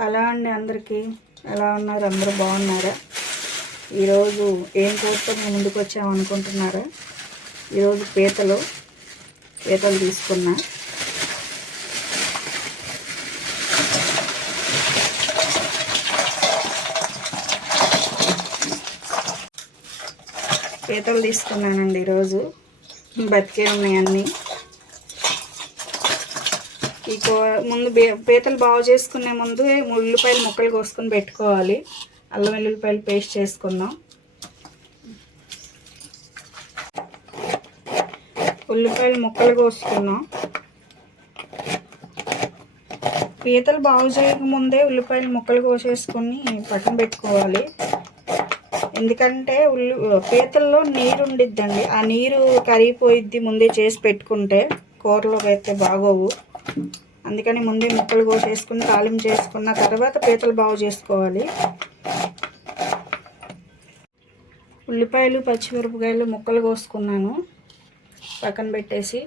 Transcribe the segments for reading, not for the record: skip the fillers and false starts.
Hello అండి, అందరికీ ఎలా ఉన్నారు? అందరూ బాగున్నారా? ఈరోజు ఏం కూరతో ముందుకు వచ్చామనుకుంటున్నారా? ఈరోజు పీతలు తీసుకున్నా. పీతలు తీసుకున్నానండి. ఈరోజు బతికే ఉన్నాయి అన్నీ. ముందు పీతలు బాగు చేసుకునే ముందు ఉల్లిపాయలు ముక్కలు కోసుకొని పెట్టుకోవాలి. అల్లం వెల్లుల్లిపాయలు పేస్ట్ చేసుకుందాం. ఉల్లిపాయలు ముక్కలు కోసుకున్నాం. పీతలు బాగు చేయకముందే ఉల్లిపాయలు ముక్కలు కోసేసుకొని పక్కన పెట్టుకోవాలి. ఎందుకంటే పీతల్లో నీరు ఉండిద్దండి. ఆ నీరు కరిగిపోయిద్ది ముందే చేసి పెట్టుకుంటే. కూరలోకి అయితే బాగోవు. అందుకని ముందే ముక్కలు కోసేసుకుని తాలింపు చేసుకున్న తర్వాత పీతలు బాగు చేసుకోవాలి. ఉల్లిపాయలు పచ్చిమిరపకాయలు ముక్కలు కోసుకున్నాను, పక్కన పెట్టేసి.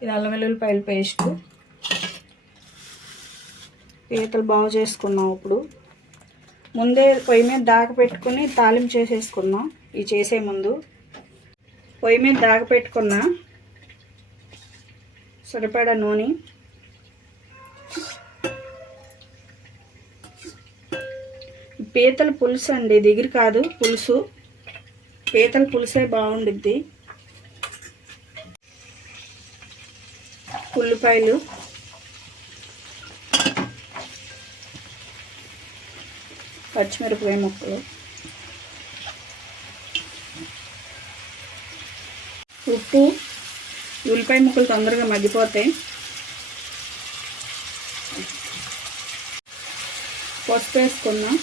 ఇది అల్లం వెల్లుల్లిపాయల పేస్టు. పీతలు బాగు చేసుకున్నాం. ఇప్పుడు ముందే పొయ్యి మీద దాక పెట్టుకుని తాలింపు చేసేసుకుందాం. ఇది చేసే ముందు పొయ్యి మీద దాక పెట్టుకున్నా. సరిపడా నూనె, పీతల పులుసు అండి, దిగురు కాదు, పులుసు. పీతల పులుసే బాగుండిద్ది. ఉల్లిపాయలు, పచ్చిమిరపకాయ ముక్కలు, ఉప్పు. ఉల్లిపాయ ముక్కలు తొందరగా మగ్గిపోతాయి. పసుపు వేసుకుందాం.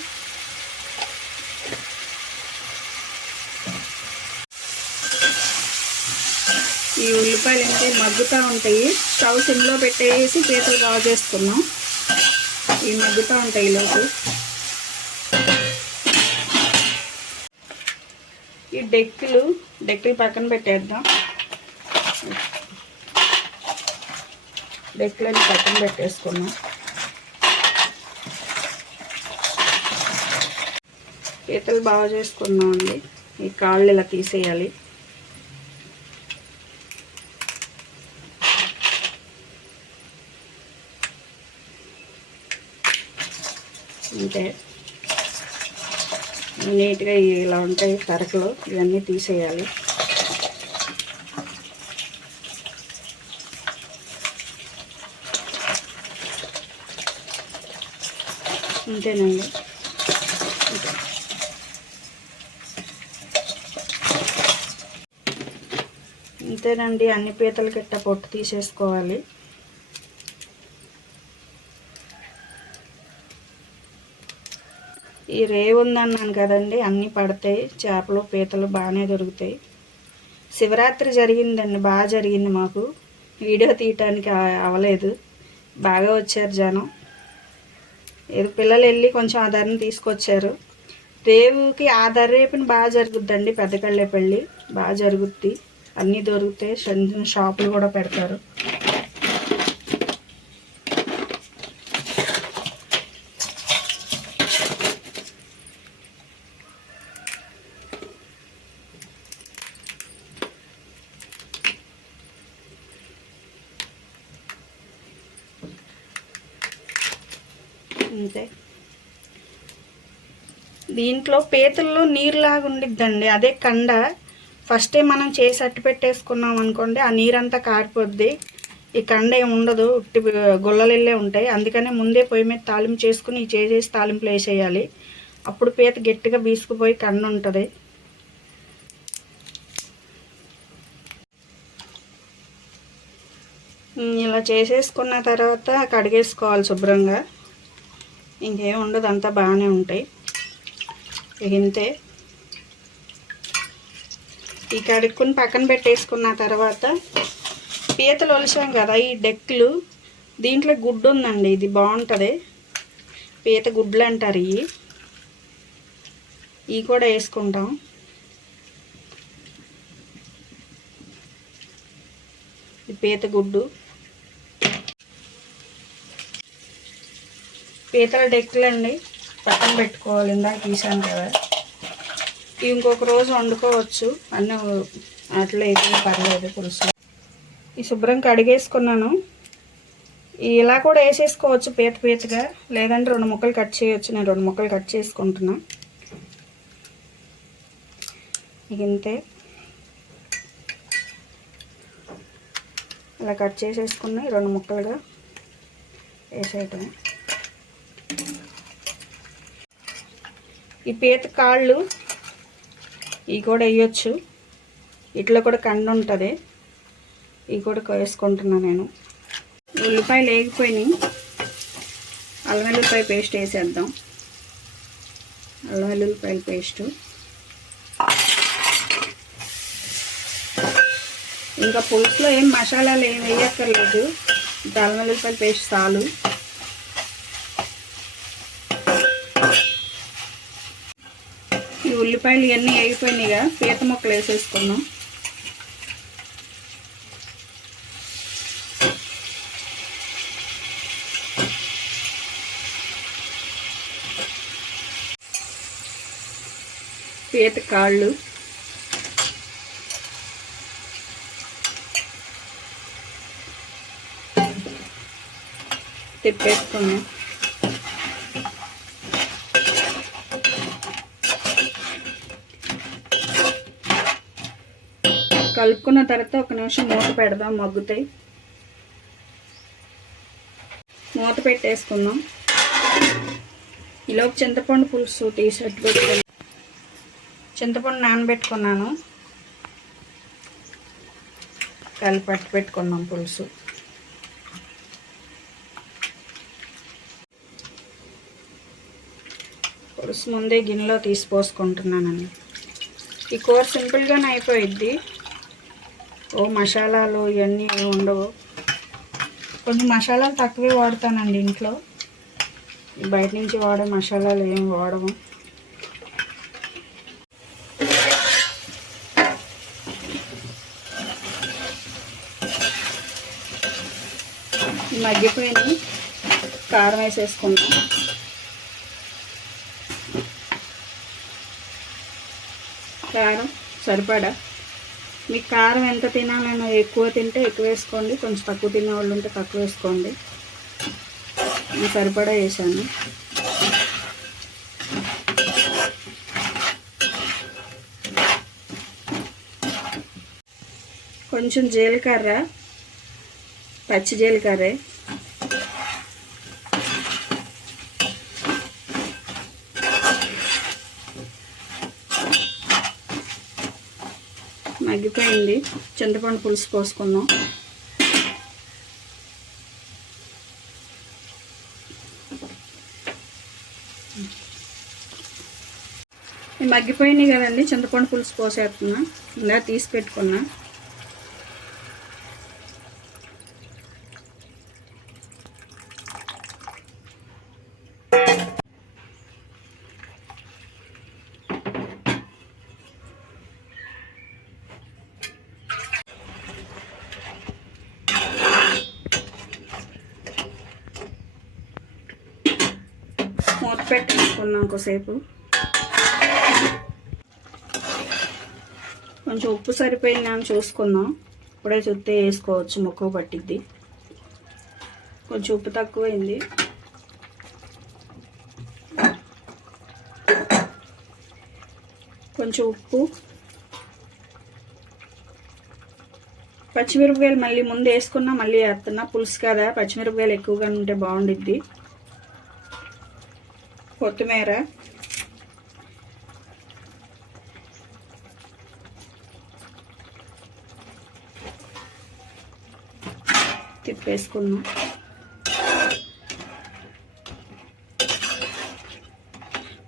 ఈ ఉల్లిపాయలు అంటే మగ్గుతూ ఉంటాయి. స్టవ్ సిమ్లో పెట్టేసి పీతలు బాగు చేసుకున్నాం. ఇవి మగ్గుతూ ఉంటాయి లోపు. ఈ డెక్కులు పక్కన పెట్టేద్దాం. డెక్కులని పక్కన పెట్టేసుకున్నాం. పీతలు బాగా చేసుకున్నాం అండి. ఈ కాళ్ళు ఇలా తీసేయాలి. అంటే నీట్గా ఇలా ఉంటాయి తరకలు, ఇవన్నీ తీసేయాలి. అంతేనండి. అంతేనండి, అన్ని పీతలు గిట్ట పొట్టు తీసేసుకోవాలి. ఈ రేవు ఉందన్నాను కదండి, అన్నీ పడతాయి. చేపలు పీతలు బాగానే దొరుకుతాయి. శివరాత్రి జరిగిందండి, బాగా జరిగింది. మాకు వీడియో తీయటానికి అవ్వలేదు. బాగా వచ్చారు జనం. ఏదో పిల్లలు వెళ్ళి కొంచెం ఆ ధరని తీసుకొచ్చారు. రేవుకి ఆ ధర రేపుని బాగా జరుగుద్దండి. పెద్దకళ్ళేపల్లి బాగా జరుగుద్ది. అన్నీ దొరుకుతాయి. షాపులు కూడా పెడతారు. అంతే. దీంట్లో పీతల్లో నీరులాగా ఉండిద్దండి, అదే కండ. ఫస్టే మనం చేసి అట్టు పెట్టేసుకున్నాం అనుకోండి, ఆ నీరంతా కారిపోద్ది. ఈ కండ ఏమి ఉండదు, ఉట్టి గుల్లలిల్లే ఉంటాయి. అందుకనే ముందే పొయ్యి మీద తాలింపు చేసుకుని చేసేసి తాలింపులు వేసేయాలి. అప్పుడు పీత గట్టిగా బీసుకుపోయి కండ ఉంటుంది. ఇలా చేసేసుకున్న తర్వాత కడిగేసుకోవాలి శుభ్రంగా. ఇంకేం ఉండదు, అంతా బాగానే ఉంటాయి. ఇంతే. ఈ కడుక్కుని పక్కన పెట్టేసుకున్న తర్వాత పీతలు ఒలిసాం కదా, ఈ డెక్కులు, దీంట్లో గుడ్డు ఉందండి. ఇది బాగుంటుంది. పీత గుడ్లు అంటారు. ఇవి కూడా వేసుకుంటాం. ఈ పీత గుడ్డు పీతల డెక్కులండి పక్కన పెట్టుకోవాలి, ఇందాక తీసాను కదా. ఇంకొక రోజు వండుకోవచ్చు, అన్నీ అట్లా అయితే పర్లేదు పులుసు. ఈ శుభ్రం కడిగేసుకున్నాను. ఇలా కూడా వేసేసుకోవచ్చు పీత పీతగా, లేదంటే 2 ముక్కలు కట్ చేయొచ్చు. నేను 2 ముక్కలు కట్ చేసుకుంటున్నా. ఇంతే, ఇలా కట్ చేసేసుకుని 2 ముక్కలుగా వేసేయటం. ఈ పీత కాళ్ళు ఇవి కూడా వేయచ్చు, ఇట్లా కూడా కండు ఉంటుంది, ఇవి కూడా వేసుకుంటున్నాను నేను. ఉల్లిపాయలు వేగిపోయినాయి, అల్లం వెల్లుల్లిపాయ పేస్ట్ వేసేద్దాం. అల్లం వెల్లుల్లిపాయల పేస్టు, ఇంకా పులుసులో ఏం మసాలాలు ఏం వేయక్కర్లేదు, అల్లం వెల్లుల్లిపాయల పేస్ట్ చాలు. ఈ ఉల్లిపాయలు ఇవన్నీ వేగిపోయినాయిగా, పీత ముక్కలు వేసేసుకున్నాం. పీత కాళ్ళు, తిప్పేసుకున్నాం. కలుపుకున్న తర్వాత 1 నిమిషం మూత పెడదాం, మగ్గుతాయి. మూత పెట్టేసుకుందాం. ఈలోపు చింతపండు పులుసు తీసేట్టు పెట్టుకున్నాం. చింతపండు నానబెట్టుకున్నాను, కలిపి పెట్టుకున్నాం పులుసు. పులుసు ముందే గిన్నెలో తీసి పోసుకుంటున్నానండి. ఈ కూర సింపుల్గానే అయిపోయిద్ది, ఓ మసాలాలు ఇవన్నీ ఉండవు. కొంచెం మసాలాలు తక్కువే వాడతానండి ఇంట్లో, బయట నుంచి వాడే మసాలాలు ఏం వాడము. మగ్గిపోయి కారం వేసేసుకుంటాం. కారం సరిపడా, మీకు కారం ఎంత తినాలన్నా, ఎక్కువ తింటే ఎక్కువ వేసుకోండి, కొంచెం తక్కువ తినే వాళ్ళు ఉంటే తక్కువ వేసుకోండి. నేను సరిపడా వేసాను. కొంచెం జీలకర్ర, పచ్చి జీలకర్ర, మగ్గిపోయింది. చింతపండు పులుసు పోసుకున్నాం. మగ్గిపోయినాయి కదండి, చింతపండు పులుసు పోసేస్తున్నా. ఇలా తీసి పెట్టుకున్నా. మూత పెట్టేసుకున్నాం కొద్దిసేపు. కొంచెం ఉప్పు సరిపోయిందా అని చూసుకుందాం. ఇప్పుడే చూస్తే వేసుకోవచ్చు, ముక్క పట్టిద్ది. కొంచెం ఉప్పు తక్కువైంది. కొంచెం ఉప్పు, పచ్చిమిరపకాయలు మళ్ళీ ముందు వేసుకున్నా, మళ్ళీ వేస్తున్నా. పులుసు కదా, పచ్చిమిరపకాయలు ఎక్కువగా ఉంటే బాగుండిద్ది. కొత్తిమీర, తిప్పేసుకున్నాం.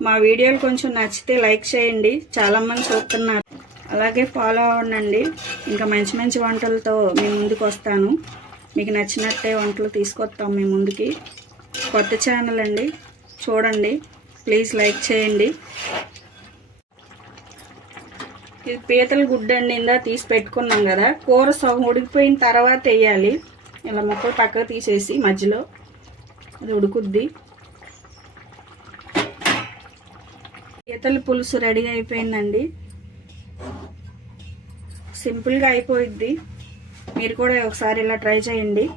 మా వీడియోలు కొంచెం నచ్చితే లైక్ చేయండి, చాలామంది చూస్తున్నారు. అలాగే ఫాలో అవ్వండి. ఇంకా మంచి మంచి వంటలతో మీ ముందుకు వస్తాను. మీకు నచ్చినట్టే వంటలు తీసుకొస్తాం మీ ముందుకి. కొత్త ఛానల్ అండి, చూడండి, ప్లీజ్ లైక్ చేయండి. ఇది పీతల గుడ్డు అండి, ఇందా తీసి పెట్టుకున్నాం కదా. కూర సగం ఉడికిపోయిన తర్వాత వేయాలి. ఇలా ముక్కలు పక్కకు తీసేసి మధ్యలో అది ఉడుకుద్ది. పీతల పులుసు రెడీ అయిపోయిందండి. సింపుల్గా అయిపోయిద్ది. మీరు కూడా ఒకసారి ఇలా ట్రై చేయండి.